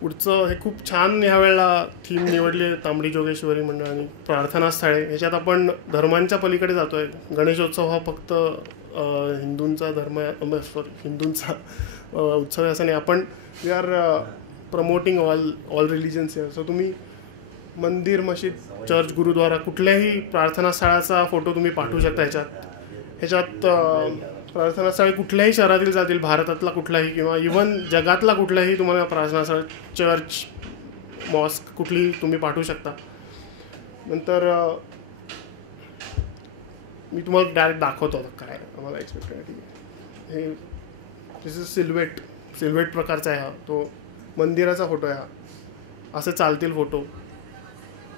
पुढचं हे खूप छान ह्यावेळेला थीम निवडली तांबडी जोगेश्वरी मंडळाने, प्रार्थना स्थळे. ह्याच्यात आपण धर्मांच्या पलीकडे जातो आहे. गणेशोत्सव हा फक्त हिंदूंचा धर्म हिंदूंचा उत्सव आहे असं नाही. आपण we are promoting all religions आहे. सो तुम्ही मंदिर, मशीद, चर्च, गुरुद्वारा, कुठल्याही प्रार्थना स्थळाचा फोटो तुम्ही पाठवू शकता ह्याच्यात प्रार्थना स्थळ कुठल्याही शहरातील जातील, भारतातला कुठलाही किंवा इव्हन जगातला कुठलाही तुम्हाला प्रार्थना स्थळ, चर्च, मॉस्क कुठलीही तुम्ही पाठवू शकता. नंतर मी तुम्हाला डायरेक्ट दाखवतो आता काय आम्हाला एक्सपेक्ट. हे दिस इज सिल्वेट प्रकारचा आहे हा. तो मंदिराचा फोटो आहे हा. असे चालतील फोटो.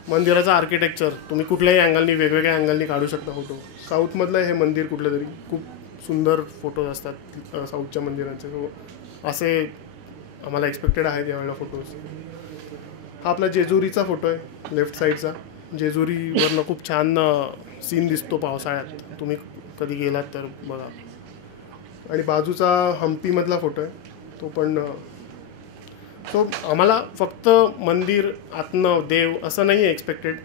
मंदिराचं आर्किटेक्चर तुम्ही कुठल्याही अँगलनी, वेगवेगळ्या अँगलनी काढू शकता फोटो. साऊथमधलं हे मंदिर कुठलं तरी खूप सुंदर फोटोज असतात साऊथच्या मंदिरांचे. सो असे आम्हाला एक्सपेक्टेड आहेत यावेळेला फोटोज. हा आपला जेजुरीचा फोटो आहे लेफ्ट साईडचा. जेजुरीवरनं खूप छान सीन दिसतो पावसाळ्यात, तुम्ही कधी गेलात तर बघा. आणि बाजूचा हम्पीमधला फोटो आहे तो पण. सो आम्हाला फक्त मंदिर, आतनं देव असं नाही आहे expected.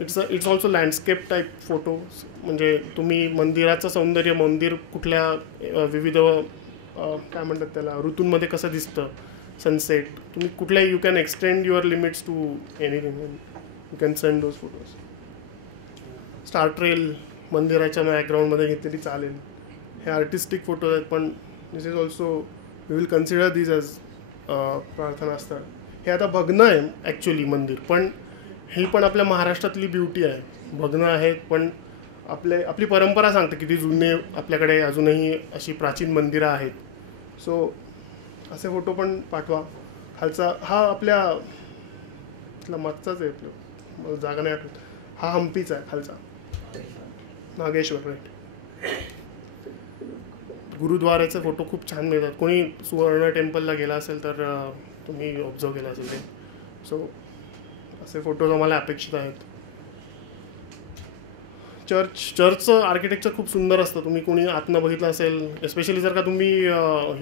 It's also landscape type photo. म्हणजे तुम्ही मंदिराचं सौंदर्य, मंदिर कुठल्या विविध काय म्हणतात त्याला ऋतूंमध्ये कसं दिसतं, सनसेट, तुम्ही कुठल्याही you can extend your limits to anything. You can send those photos. Star trail मंदिराच्या बॅकग्राऊंडमध्ये घेतलेली चालेल. हे आर्टिस्टिक फोटोज आहेत पण this is also we will consider this as प्रार्थना स्थळ. हे आता भग्न आहे ॲक्च्युली मंदिर, पण ही पण आपल्या महाराष्ट्रातली ब्युटी आहे. भग्न आहेत पण आपली परंपरा सांगते किती जुने आपल्याकडे अजूनही अशी प्राचीन मंदिरं आहेत. सो असे फोटो पण पाठवा. खालचा हा आपल्या मागचाच आहे, आपलं मला जागा नाही आठवत. हा हम्पीचा आहे खालचा, नागेश्वर राईट. गुरुद्वाराचे फोटो खूप छान मिळतात. कोणी सुवर्ण टेम्पलला गेला असेल तर तुम्ही ऑब्झर्व केला असेल ते. सो असे फोटोज आम्हाला अपेक्षित आहेत. चर्चचं आर्किटेक्चर खूप सुंदर असतं. तुम्ही कोणी आतनं बघितलं असेल, एस्पेशली जर का तुम्ही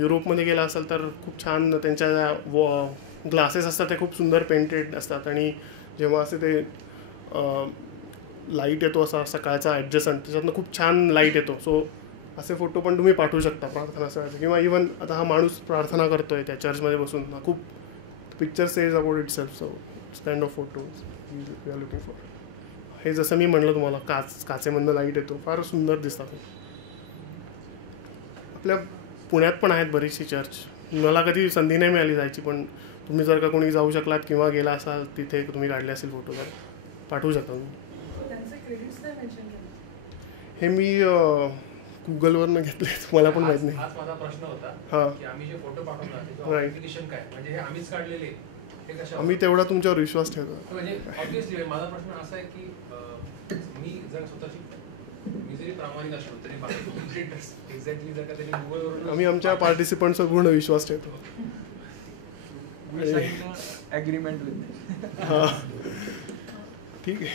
युरोपमध्ये गेला असाल तर खूप छान त्यांच्या ग्लासेस असतात ते खूप सुंदर पेंटेड असतात. आणि जेव्हा असे ते लाईट येतो असा सकाळचा ॲडजस्टंट, त्याच्यातनं खूप छान लाईट येतो. सो असे फोटो पण तुम्ही पाठवू शकता प्रार्थना स्थळाचे. किंवा इवन आता हा माणूस प्रार्थना करतोय त्या चर्चमध्ये बसून, खूप picture says about it self. So kind of photos we are looking for. हे जसं मी म्हणलं तुम्हाला, काचेमधनं लाईट येतो, फार सुंदर दिसतात. आपल्या पुण्यात पण आहेत बरीचशी चर्च. मला कधी संधी नाही मिळाली जायची, पण तुम्ही जर का कोणी जाऊ शकलात किंवा गेला असाल तिथे तुम्ही काढले असेल फोटो तर पाठवू शकता तुम्ही. हे मी गुगलवरनं घेतले, मला पण माहित नाही. माझा प्रश्न होता की आम्ही जे फोटो पाठवणार व्हेरिफिकेशन काय, म्हणजे हे आम्हीच काढलेले हे कशा? आम्ही तेवढा तुमच्यावर विश्वास ठेवतो. म्हणजे ऑब्व्हियसली माझा प्रश्न असा आहे की मी जर स्वतःची मी जरी प्रामाणिक असलो तरी एक्झॅक्टली जर का त्यांनी गुगलवरून आम्ही आमच्या पार्टिसिपंट्सचा पूर्ण विश्वास ठेवतो. ॲग्रीमेंट हां ठीक आहे,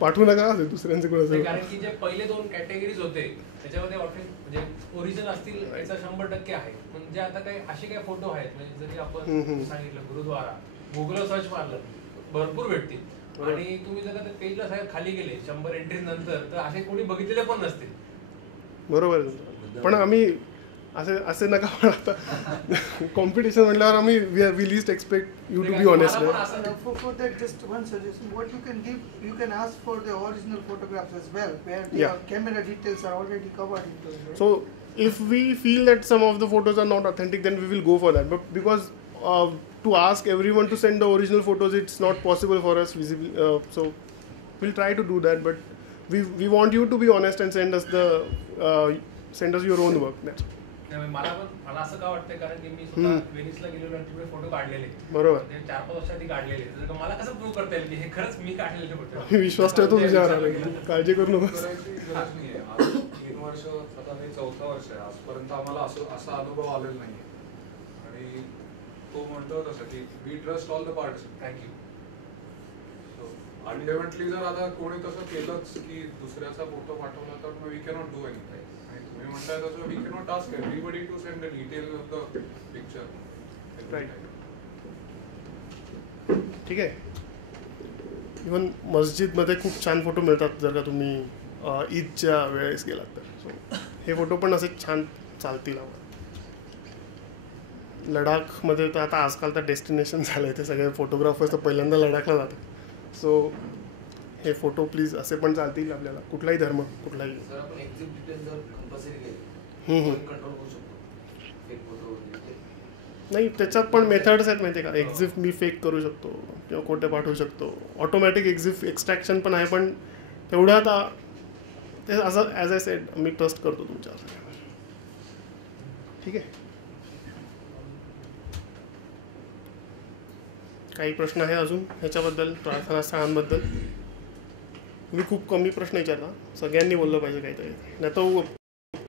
पाठवू नका दुसऱ्यांचे कोणाचं. कारण की जे पहिले 2 कॅटेगरीज होते त्याच्यामध्ये म्हणजे ओरिजिनल असतील याचा 100% आहे. म्हणजे आता काही असे काही फोटो आहेत, म्हणजे जरी आपण सांगितलं गुरुद्वारा, गुगल सर्च मारलं भरपूर भेटतील. आणि तुम्ही जर का पेजला साहेब खाली गेले 100 एंट्रीज नंतर तर असे कोणी बघितलेले पण नसतील. बरोबर. पण आम्ही असे नका पण आता कॉम्पिटिशन म्हटल्यावर आम्ही we least expect you to be honest. For that, just one suggestion. What you can give, you can ask for the original photographs as well, where the camera details are already covered in those. Right? So if we feel that some of the photos are not authentic, then we will go for that. But because to ask everyone to send the original photos, it's not possible for us visibly. So we'll try to do that, but we want you to be honest and send us your own work. That's मला असं का वाटतंय, कारण की मी स्वतः वेनिसला गेलेलो आणि तिकडे फोटो काढलेले. बरोबर. 4-5 वर्षांनी काढलेले. तर मला कसं प्रूव्ह करता येईल की हे खरंच मी काढलेले फोटो? विश्वास ठेवतो तुझ्यावर, काळजी करू नको. 3 वर्ष आता हे 4थं वर्ष आहे. आजपर्यंत आम्हाला असा अनुभव आलेला नाही. आणि तो म्हणतो तसं की we trust all the participant. Thank you. Ultimately जर आता कोणी तसं केलंच की दुसऱ्याचा फोटो पाठवला तर वी कॅनॉट डू एनिथिंग. तुम्ही म्हणताय तसं we cannot ask everybody to send the details of the picture. Right. ठीक आहे. इवन मस्जिदमध्ये खूप छान फोटो मिळतात जर का तुम्ही ईदच्या वेळेस गेलात तर. सो हे फोटो पण असे छान चालतील आम्हाला. लडाखमध्ये तर आता आजकाल तर डेस्टिनेशन झालं आहे, ते सगळे फोटोग्राफर्स तर पहिल्यांदा लडाखला जातात. सो हे फोटो प्लीज असे पण चालतील आपल्याला, कुठलाही धर्म कुठलाही. सर आपण एक्झिट डिटेल जर कंपल्सरी हम्म. केली कंट्रोल करू शकतो फेक फोटो नाही, त्याच्यात पण मेथड्स आहेत माहिती आहे का. एक्झिफ मी फेक करू शकतो किंवा खोटे पाठवू शकतो. ऑटोमॅटिक एक्झिफ एक्स्ट्रॅक्शन पण आहे, पण तेवढं आता ते असं as I said me trust करतो तुमच्यावर. ठीक आहे. काही प्रश्न आहे अजून ह्याच्याबद्दल, प्रार्थना स्थळांबद्दल? मी खूप कमी प्रश्न विचारला, सगळ्यांनी बोललं पाहिजे काहीतरी, नाही तर